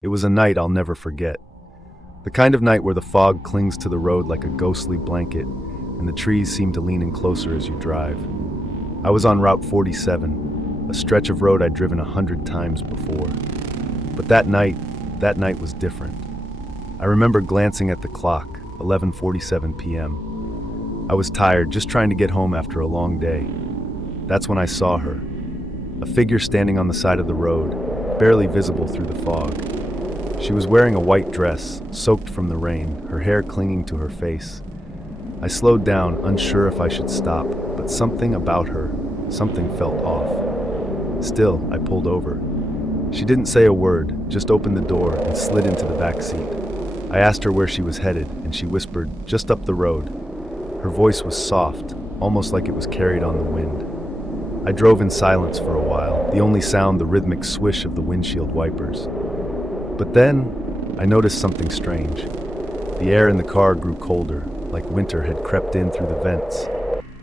It was a night I'll never forget. The kind of night where the fog clings to the road like a ghostly blanket, and the trees seem to lean in closer as you drive. I was on Route 47, a stretch of road I'd driven 100 times before. But that night was different. I remember glancing at the clock, 11:47 p.m. I was tired, just trying to get home after a long day. That's when I saw her. A figure standing on the side of the road, barely visible through the fog. She was wearing a white dress, soaked from the rain, her hair clinging to her face. I slowed down, unsure if I should stop, but something about her, something felt off. Still, I pulled over. She didn't say a word, just opened the door and slid into the back seat. I asked her where she was headed, and she whispered, "Just up the road." Her voice was soft, almost like it was carried on the wind. I drove in silence for a while, the only sound the rhythmic swish of the windshield wipers. But then, I noticed something strange. The air in the car grew colder, like winter had crept in through the vents.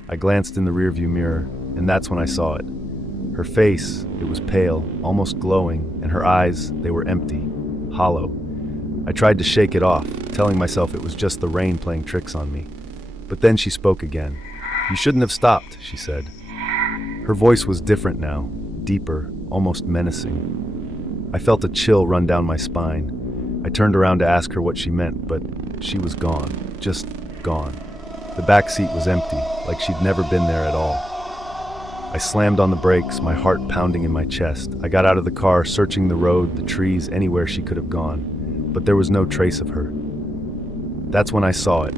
I glanced in the rearview mirror, and that's when I saw it. Her face, it was pale, almost glowing, and her eyes, they were empty, hollow. I tried to shake it off, telling myself it was just the rain playing tricks on me. But then she spoke again. "You shouldn't have stopped," she said. Her voice was different now, deeper, almost menacing. I felt a chill run down my spine. I turned around to ask her what she meant, but she was gone, just gone. The back seat was empty, like she'd never been there at all. I slammed on the brakes, my heart pounding in my chest. I got out of the car, searching the road, the trees, anywhere she could have gone. But there was no trace of her. That's when I saw it.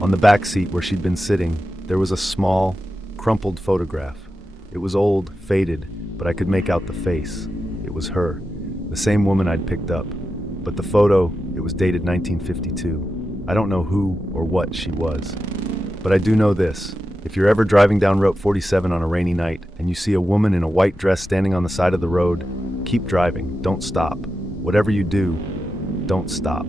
On the back seat where she'd been sitting, there was a small, crumpled photograph. It was old, faded, but I could make out the face. It was her, the same woman I'd picked up. But the photo, it was dated 1952. I don't know who or what she was. But I do know this. If you're ever driving down Route 47 on a rainy night and you see a woman in a white dress standing on the side of the road, keep driving, don't stop. Whatever you do, don't stop.